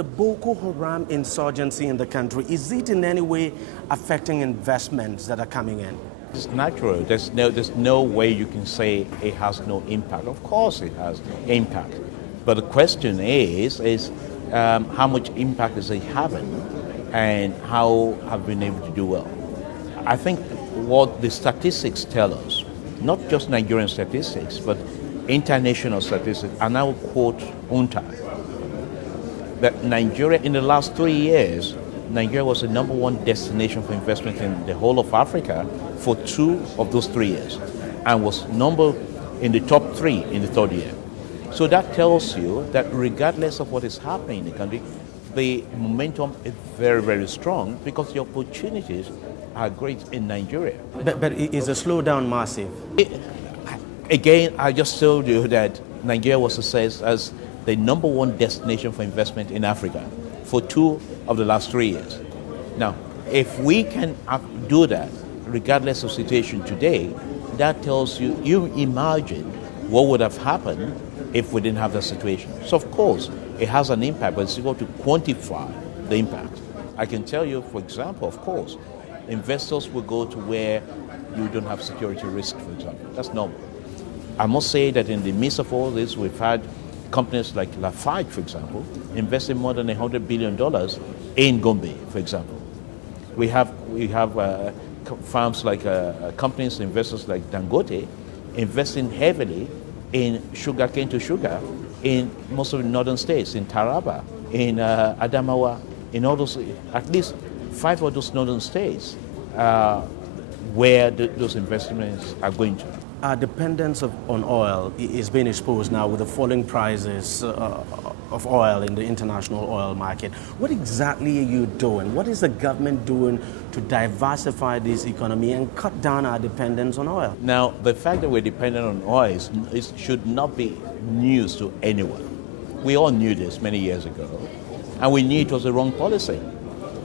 The Boko Haram insurgency in the country, is it in any way affecting investments that are coming in? It's natural. There's no way you can say it has no impact. Of course it has impact. But the question is how much impact is it having and how have we been able to do well? I think what the statistics tell us, not just Nigerian statistics, but international statistics, and I will quote UNTA, that Nigeria, in the last 3 years, Nigeria was the number one destination for investment in the whole of Africa for 2 of those 3 years, and was number in the top 3 in the 3rd year. So that tells you that regardless of what is happening in the country, the momentum is very, very strong because the opportunities are great in Nigeria. But is the slowdown massive? Again, I just told you that Nigeria was assessed as the number one destination for investment in Africa for 2 of the last 3 years. Now, if we can do that, regardless of situation today, that tells you, you imagine what would have happened if we didn't have that situation. So of course, it has an impact, but it's difficult to quantify the impact. I can tell you, for example, of course, investors will go to where you don't have security risk, for example. That's normal. I must say that in the midst of all this, we've had companies like Lafarge, for example, investing more than $100 billion in Gombe, for example. We have firms like companies, investors like Dangote, investing heavily in sugarcane to sugar in most of the northern states, in Taraba, in Adamawa, in all those, at least 5 of those northern states where those investments are going to. Our dependence on oil is being exposed now with the falling prices of oil in the international oil market. What exactly are you doing? What is the government doing to diversify this economy and cut down our dependence on oil? Now, the fact that we're dependent on oil should not be news to anyone. We all knew this many years ago, and we knew it was the wrong policy.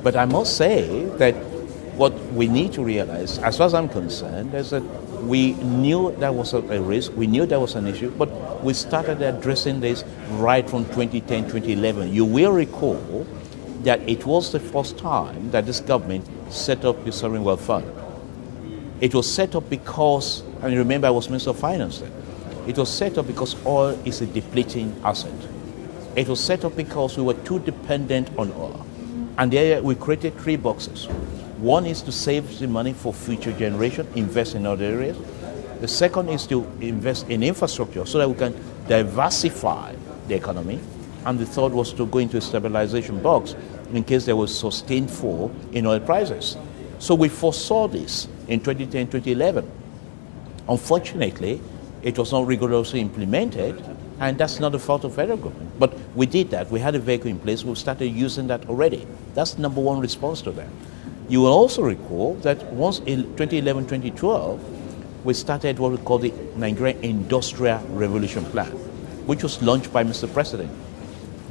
But I must say that what we need to realize, as far as I'm concerned, is that we knew that was a risk, we knew that was an issue, but we started addressing this right from 2010, 2011. You will recall that it was the first time that this government set up the Sovereign Wealth Fund. It was set up because, and you remember I was Minister of Finance then, it was set up because oil is a depleting asset. It was set up because we were too dependent on oil. And there we created 3 boxes. One is to save the money for future generation, invest in other areas. The second is to invest in infrastructure so that we can diversify the economy. And the third was to go into a stabilization box in case there was sustained fall in oil prices. So we foresaw this in 2010, 2011. Unfortunately, it was not rigorously implemented, and that's not the fault of federal government. But we did that. We had a vehicle in place. We started using that already. That's number one response to that. You will also recall that once in 2011, 2012, we started what we call the Nigerian Industrial Revolution Plan, which was launched by Mr. President.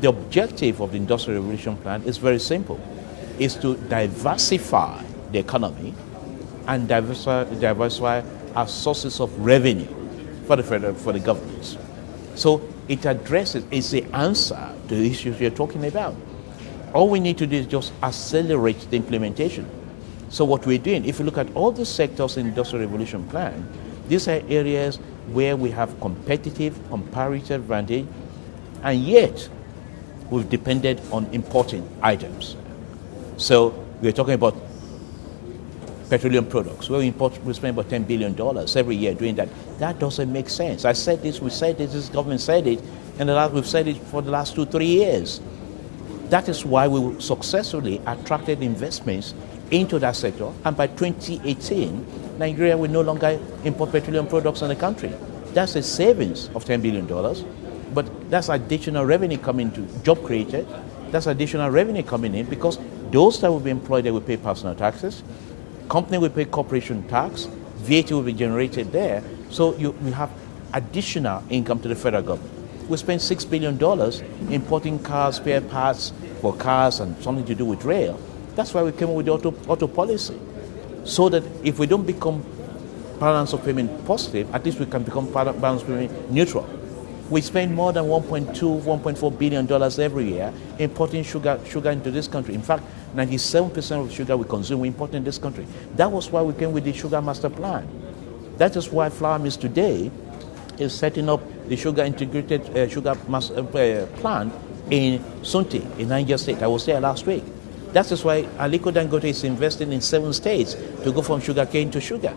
The objective of the Industrial Revolution Plan is very simple. It's to diversify the economy and diversify our sources of revenue for the governments. So it addresses, it's the answer to the issues you're talking about. All we need to do is just accelerate the implementation. So what we're doing, if you look at all the sectors in the Industrial Revolution Plan, these are areas where we have competitive, comparative advantage, and yet we've depended on importing items. So we're talking about petroleum products. We spend about $10 billion every year doing that. That doesn't make sense. I said this, we said this, this government said it, and we've said it for the last 2-3 years. That is why we successfully attracted investments into that sector. And by 2018, Nigeria will no longer import petroleum products in the country. That's a savings of $10 billion. But that's additional revenue coming to job created. That's additional revenue coming in because those that will be employed, they will pay personal taxes. Company will pay corporation tax. VAT will be generated there. So you have additional income to the federal government. We spent $6 billion importing cars, spare parts for cars and something to do with rail. That's why we came up with the auto policy. So that if we don't become balance of payment positive, at least we can become balance of payment neutral. We spend more than $1.4 billion every year importing sugar into this country. In fact, 97% of the sugar we consume, we import in this country. That was why we came with the Sugar Master Plan. That is why Flour Mills today is setting up the sugar integrated sugar plant in Sunti, in Niger State. I was there last week. That is why Aliko Dangote is investing in 7 states to go from sugarcane to sugar.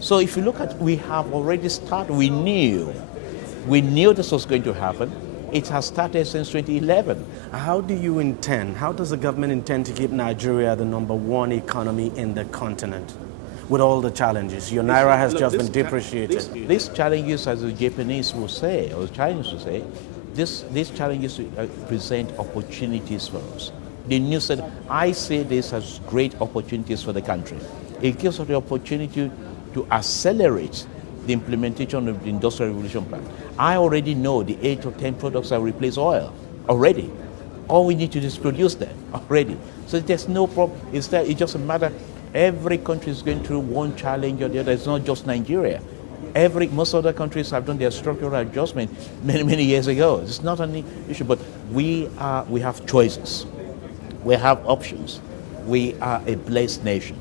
So if you look at, we have already started. We knew this was going to happen. It has started since 2011. How does the government intend to keep Nigeria the #1 economy in the continent with all the challenges? Your Naira has just been depreciated. These challenges, as the Japanese will say, or the Chinese will say, these challenges present opportunities for us. The news said, I see this as great opportunities for the country. It gives us the opportunity to accelerate the implementation of the Industrial Revolution Plan. I already know the 8 or 10 products that replace oil already. All we need to do is produce them already. So there's no problem. It's just a matter, every country is going through one challenge or the other. It's not just Nigeria. Most other countries have done their structural adjustment many years ago. It's not an issue, but we have choices. We have options. We are a blessed nation,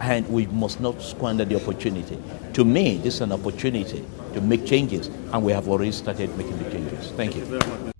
and we must not squander the opportunity. To me, this is an opportunity to make changes, and we have already started making the changes. Thank you. Thank you very much.